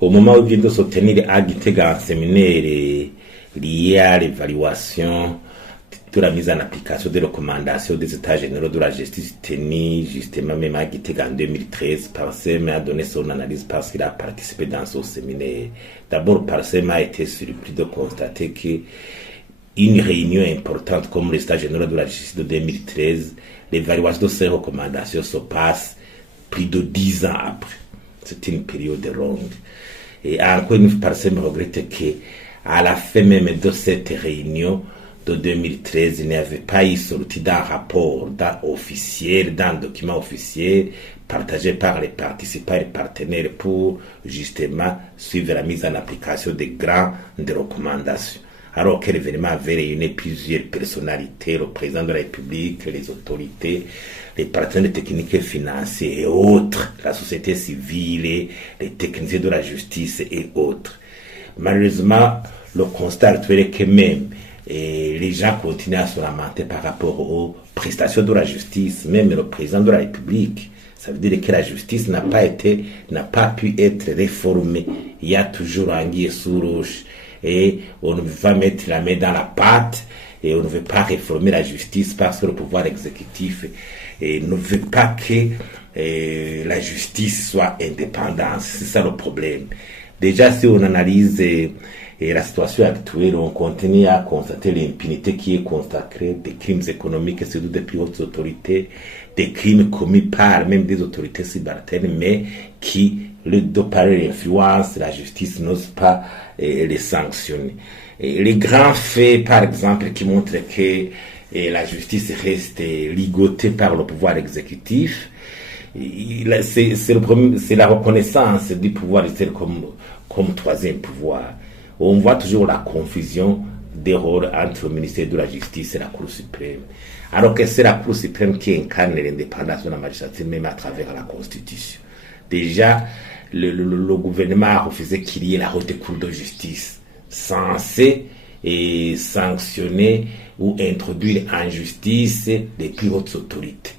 au moment où vient de se tenir à Gitega un séminaire lié à l'évaluation de la mise en application des recommandations des États généraux de la justice tenu justement même à Gitega en 2013. Parsem a donné son analyse parce qu'il a participé dans ce séminaire. D'abord, Parsem a été surpris de constater que une réunion importante comme les États généraux de la justice de 2013, l'évaluation de ces recommandations se passe plus de 10 ans après. C'est une période longue. Et encore une fois, Parsem regrette qu'à la fin même de cette réunion de 2013, il n'y avait pas eu sorti d'un rapport officiel, d'un document officiel partagé par les participants et partenaires pour justement suivre la mise en application des grandes recommandations. Alors que l'événement avait réuni plusieurs personnalités, le président de la République, les autorités, les partenaires techniques et financiers et autres, la société civile, les techniciens de la justice et autres. Malheureusement, le constat actuel est que même les gens continuent à se lamenter par rapport aux prestations de la justice, même le président de la République. Ça veut dire que la justice n'a pas pu être réformée. Il y a toujours anguille sous roche. Et on ne veut pas mettre la main dans la pâte et on ne veut pas réformer la justice parce que le pouvoir exécutif ne veut pas que la justice soit indépendante. C'est ça le problème. Déjà, si on analyse la situation actuelle, on continue à constater l'impunité qui est consacrée des crimes économiques et surtout des plus hautes autorités, des crimes commis par même des autorités subalternes, mais qui, de par leur influence, la justice n'ose pas les sanctionner. Et les grands faits, par exemple, qui montrent que la justice reste ligotée par le pouvoir exécutif, c'est la reconnaissance du pouvoir comme troisième pouvoir. On voit toujours la confusion des rôles entre le ministère de la Justice et la Cour suprême. Alors que c'est la Cour suprême qui incarne l'indépendance de la magistrature, même à travers la Constitution. Déjà, le gouvernement a refusé qu'il y ait la haute cour de justice censée sanctionner ou introduire en justice les plus hautes autorités.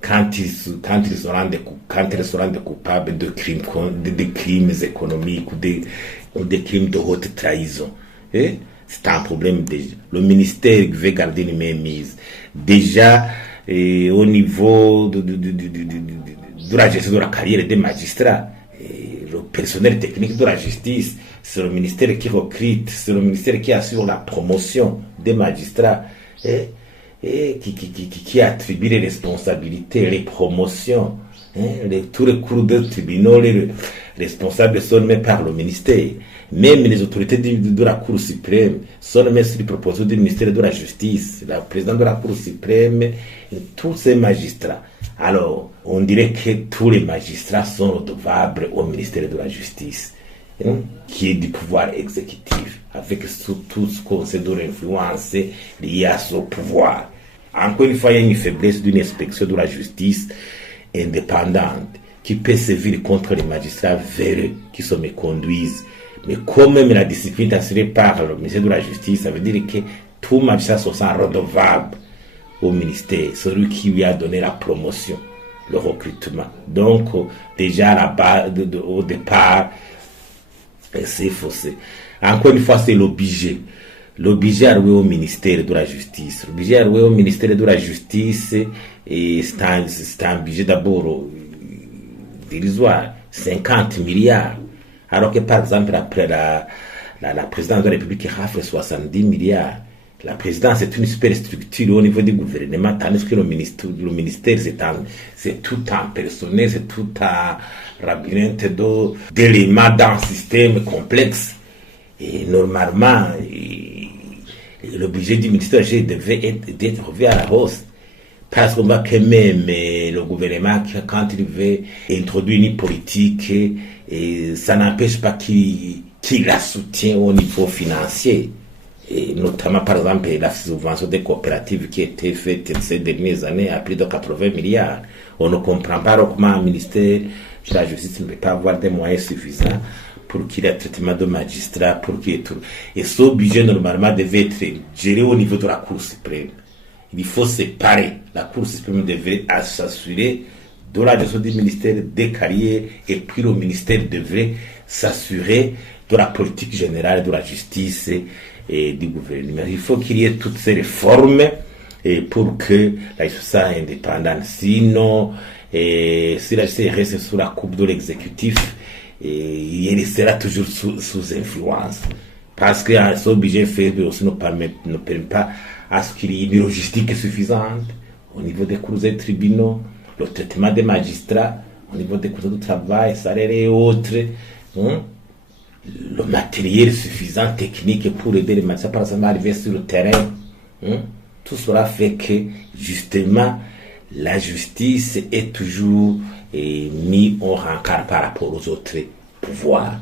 Quand ils se rendent coupables de crimes économiques ou des crimes de haute trahison. C'est un problème déjà. Le ministère veut garder une mainmise. Déjà, au niveau de la gestion de la carrière des magistrats, le personnel technique de la justice, c'est le ministère qui recrute, c'est le ministère qui assure la promotion des magistrats, et qui attribue les responsabilités, les promotions, tous les cours de tribunaux, les responsables sont nommés par le ministère. Même les autorités de la Cour suprême sont nommées sur les propositions du ministère de la Justice, le président de la Cour suprême, et tous ces magistrats. Alors, on dirait que tous les magistrats sont redevables au ministère de la Justice, qui est du pouvoir exécutif, avec tout ce qu'on sait de l'influence liée à ce pouvoir. Encore une fois, il y a une faiblesse d'une inspection de la justice indépendante qui peut sévir contre les magistrats véreux qui se méconduisent. Mais quand même la discipline assurée par le ministère de la Justice, ça veut dire que tout magistrat se sent redevable au ministère, celui qui lui a donné la promotion, le recrutement. Donc, déjà là-bas, au départ, c'est faussé. Encore une fois, c'est l'obligé. L'obligé alloué au ministère de la Justice. L'obligé alloué au ministère de la Justice, et c'est un budget d'abord dérisoire, 50 milliards. Alors que, par exemple, après la présidence de la République a fait 70 milliards. La présidence, c'est une superstructure au niveau du gouvernement, tandis que le ministère, c'est tout un personnel, c'est tout un labyrinthe d'éléments d'un système complexe. Et normalement, le budget du ministère devait être revu à la hausse. Parce qu'on voit que même le gouvernement, quand il veut introduire une politique, ça n'empêche pas qu'il la soutient au niveau financier. Et notamment, par exemple, la subvention des coopératives qui a été faite ces dernières années à plus de 80 milliards. On ne comprend pas comment un ministère de la Justice ne peut pas avoir des moyens suffisants pour qu'il y ait un traitement de magistrats, pour qu'il y ait tout. Et ce budget, normalement, devait être géré au niveau de la Cour suprême. Il faut séparer. La Cour suprême devait s'assurer de la gestion du ministère des carrières, et puis le ministère devrait s'assurer de la politique générale de la justice et du gouvernement. Il faut qu'il y ait toutes ces réformes et pour que la justice soit indépendante. Sinon, si la justice reste sous la coupe de l'exécutif, il sera toujours sous influence. Parce que son budget faible aussi ne permet pas à ce qu'il y ait une logistique suffisante au niveau des cours et tribunaux, le traitement des magistrats, au niveau des cours de travail, salaires et autres, le matériel suffisant technique pour aider les magistrats par exemple à arriver sur le terrain. Tout cela fait que justement la justice est toujours mise en rencard par rapport aux autres pouvoirs.